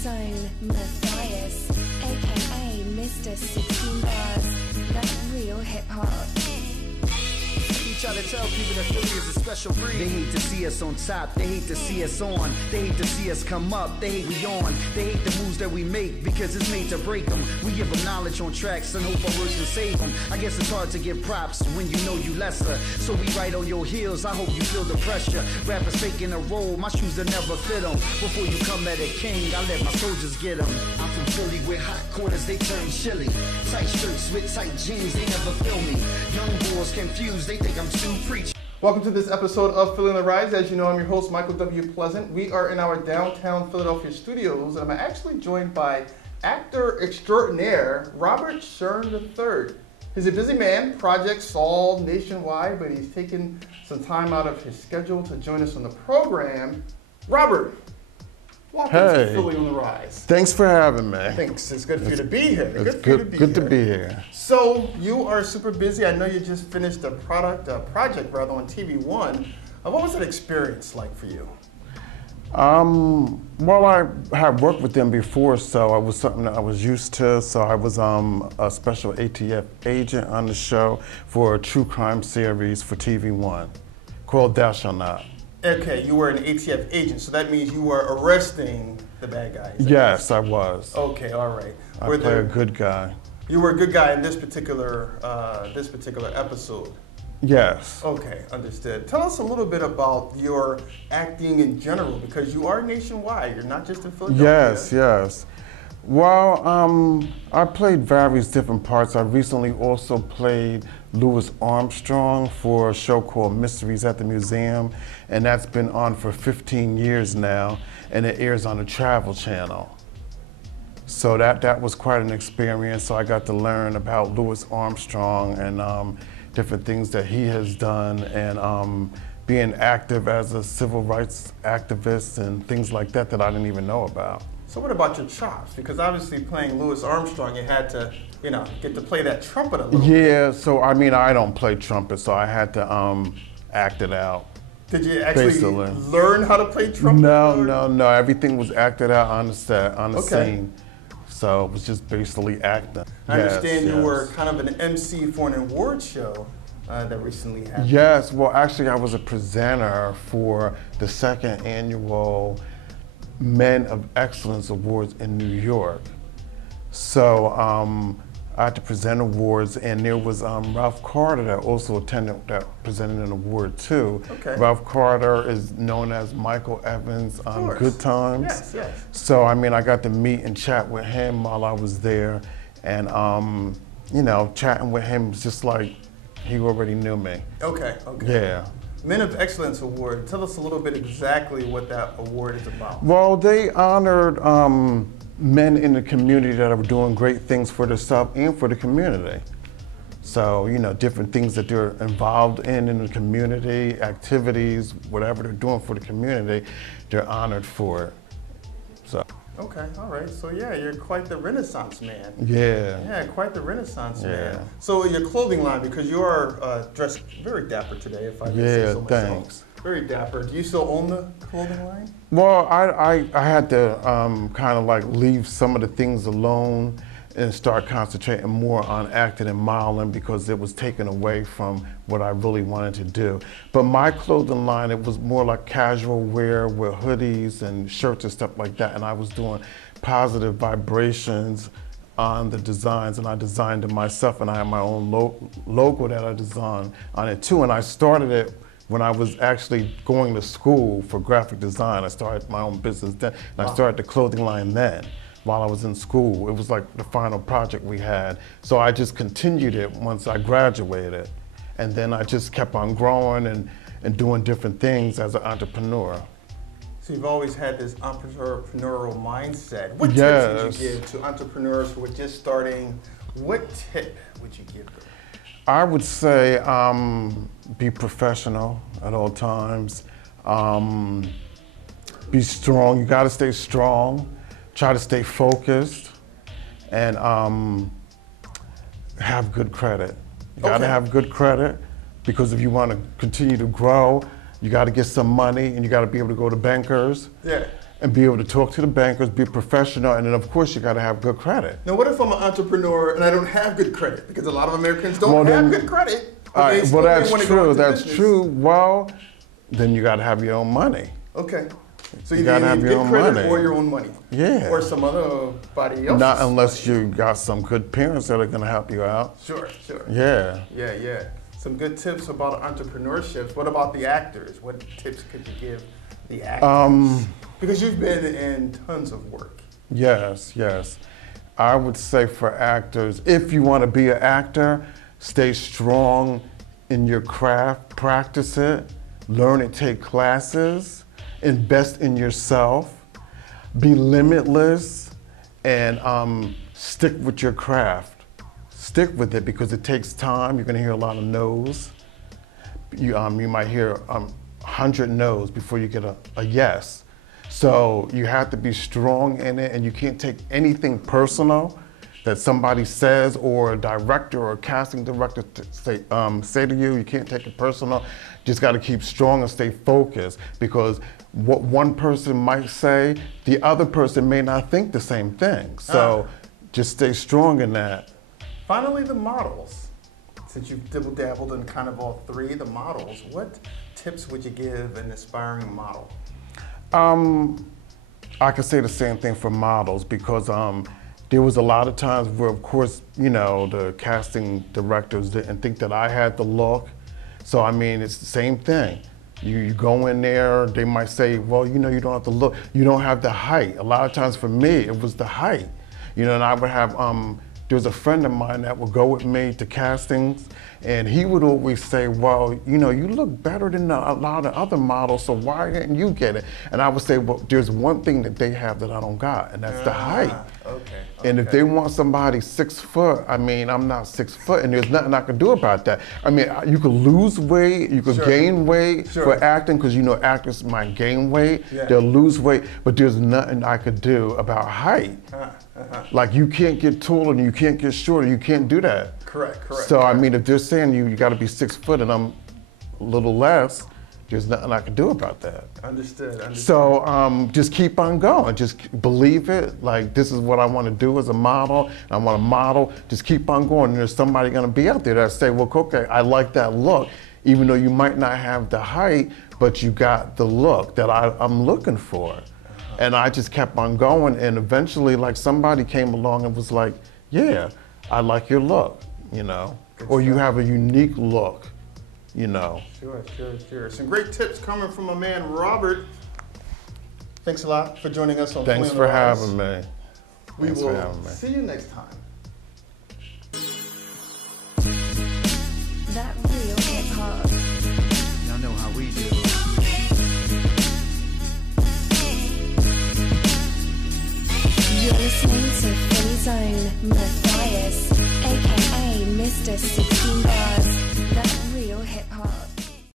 His own Matthias, aka Mr. 16 Bars, that's real hip hop. Try to tell people that Philly is a special breed. They hate to see us on top, they hate to see us on, they hate to see us come up, they hate we on, they hate the moves that we make because it's made to break them. We give them knowledge on tracks and hope our words can save them. I guess it's hard to give props when you know you lesser, so we right on your heels, I hope you feel the pressure. Rappers faking a role, my shoes will never fit them. Before you come at a king, I let my soldiers get them. I'm from Philly with hot quarters, they turn chilly. Tight shirts with tight jeans, they never feel me. Young boys confused, they think I'm too preach. Welcome to this episode of Philly on the Rise. As you know, I'm your host, Michael W. Pleasant. We are in our downtown Philadelphia studios, and I'm actually joined by actor extraordinaire Robert Shearn III. He's a busy man, projects all nationwide, but he's taken some time out of his schedule to join us on the program. Robert, welcome to Philly on the Rise. Thanks for having me. Thanks. It's good for you to be here. It's good to be here. So you are super busy. I know you just finished a project on TV One. What was that experience like for you? Well, I had worked with them before, so it was something that I was used to. So I was a special ATF agent on the show for a true crime series for TV One called Thou Shall Not. Okay, you were an ATF agent, so that means you were arresting the bad guys. Yes, I was. Okay, all right. I play a good guy. You were a good guy in this particular episode. Yes. Okay, understood. Tell us a little bit about your acting in general, because you are nationwide. You're not just in Philadelphia. Yes. Well, I played various different parts. I recently also played Louis Armstrong for a show called Mysteries at the Museum, and that's been on for 15 years now, and it airs on the Travel Channel. So that was quite an experience. So I got to learn about Louis Armstrong and different things that he has done, and being active as a civil rights activist and things like that I didn't even know about. So what about your chops? Because obviously playing Louis Armstrong, you had to, get to play that trumpet a little bit. Yeah, so I mean, I don't play trumpet, so I had to act it out. Did you actually learn how to play trumpet? No. Everything was acted out on the set, on the scene. So it was just basically acting. I understand you were kind of an MC for an award show that recently happened. Yes, well actually I was a presenter for the second annual Men of Excellence Awards in New York. So I had to present awards, and there was Ralph Carter that also attended, that presented an award too. Okay. Ralph Carter is known as Michael Evans on Good Times. Yes. So I mean, I got to meet and chat with him while I was there, and chatting with him was just like he already knew me. Okay. Yeah. Men of Excellence Award. Tell us a little bit exactly what that award is about. Well, they honored men in the community that are doing great things for themselves and for the community. So, different things that they're involved in the community, activities, whatever they're doing for the community, they're honored for it. So. Okay, all right. So yeah, you're quite the Renaissance man. Yeah, quite the Renaissance man. So your clothing line, because you are dressed very dapper today, if I can say so myself. Thanks. Very dapper. Do you still own the clothing line? Well, I had to kind of like leave some of the things alone and start concentrating more on acting and modeling, because it was taken away from what I really wanted to do. But my clothing line, it was more like casual wear with hoodies and shirts and stuff like that, and I was doing positive vibrations on the designs, and I designed them myself, and I have my own logo that I designed on it too, and I started it when I was actually going to school for graphic design. I started my own business then, and I started the clothing line then. While I was in school. It was like the final project we had. So I just continued it once I graduated. And then I just kept on growing and doing different things as an entrepreneur. So you've always had this entrepreneurial mindset. What tips would you give to entrepreneurs who are just starting? What tip would you give them? I would say be professional at all times. Be strong, you gotta stay strong. Try to stay focused, and have good credit. You gotta have good credit, because if you want to continue to grow, you gotta get some money, and you gotta be able to go to bankers. Yeah. and be able to talk to the bankers, be professional, and then of course you got to have good credit. Now, what if I'm an entrepreneur and I don't have good credit? Because a lot of Americans don't have good credit. Well, that's true. That's true. Well, then you got to have your own money. Okay. So you gotta have need your good own credit money. or your own money. Yeah. Or some other body else. Not unless you got some good parents that are going to help you out. Sure. Yeah. Yeah. Some good tips about entrepreneurship. What about the actors? What tips could you give the actors? Because you've been in tons of work. Yes. I would say for actors, if you want to be an actor, stay strong in your craft, practice it, learn it, take classes, invest in yourself, be limitless, and stick with your craft. Stick with it because it takes time. You're going to hear a lot of no's. You might hear 100 no's before you get a yes. So you have to be strong in it, and you can't take anything personal that somebody says, or a director or a casting director say to you. You can't take it personal. Just got to keep strong and stay focused, because what one person might say, the other person may not think the same thing. So just stay strong in that. Finally, the models. Since you've dabbled in kind of all three, the models, what tips would you give an aspiring model? I could say the same thing for models, because there was a lot of times where, of course, the casting directors didn't think that I had the look. So, I mean, it's the same thing. You go in there, they might say, well, you don't have the look, you don't have the height. A lot of times for me, it was the height. And I would have, there was a friend of mine that would go with me to castings, and he would always say, well, you look better than a lot of other models, so why didn't you get it? And I would say, well, there's one thing that they have that I don't got, and that's the height. Okay. And if they want somebody 6 foot, I mean, I'm not 6 foot, and there's nothing I can do about that. I mean, you could lose weight, you could gain weight for acting, because actors might gain weight, they'll lose weight, but there's nothing I could do about height. Like, you can't get taller and you can't get shorter, you can't do that. Correct. So, I mean, if they're saying you got to be 6 foot and I'm a little less, there's nothing I can do about that. Understood. So just keep on going. Just believe it. Like, this is what I want to do as a model. And I want to model. Just keep on going. And there's somebody going to be out there that say, well, okay, I like that look. Even though you might not have the height, but you got the look that I'm looking for. And I just kept on going. And eventually, like, somebody came along and was like, yeah, I like your look, or you have a unique look. Sure. Some great tips coming from my man, Robert. Thanks a lot for joining us on Thanks for having me. We will see you next time. That real hip hop. Y'all know how we do. You're listening to Free Zone Matthias, aka Mr. 16 Bars. That real hip hop.